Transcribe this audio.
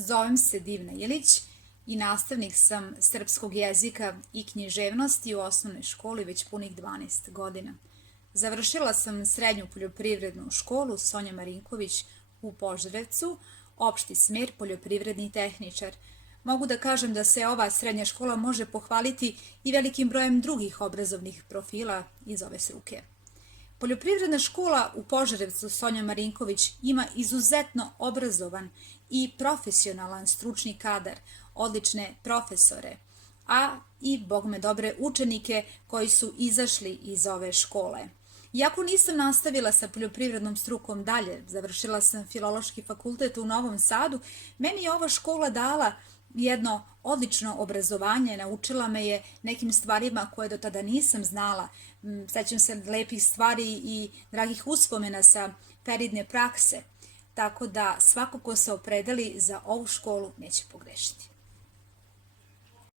Zovem se Divna Ilić i nastavnik sam srpskog jezika i književnosti u osnovnoj školi već punih 12 godina. Završila sam srednju poljoprivrednu školu Sonja Marinković u Požarevcu, opšti smer poljoprivredni tehničar. Mogu da kažem da se ova srednja škola može pohvaliti i velikim brojem drugih obrazovnih profila iz ove struke. Poljoprivredna škola u Požarevcu Sonja Marinković ima izuzetno obrazovan i profesionalan stručni kadar, odlične profesore, a i bogme dobre učenike koji su izašli iz ove škole. Iako nisam nastavila sa poljoprivrednom strukom dalje, završila sam Filološki fakultet u Novom Sadu, meni je ova škola dala jedno odlično obrazovanje, naučila me je nekim stvarima koje do tada nisam znala. Sećam se lepih stvari i dragih uspomena sa periodne prakse, tako da svako ko se opredeli za ovu školu neće pogrešiti.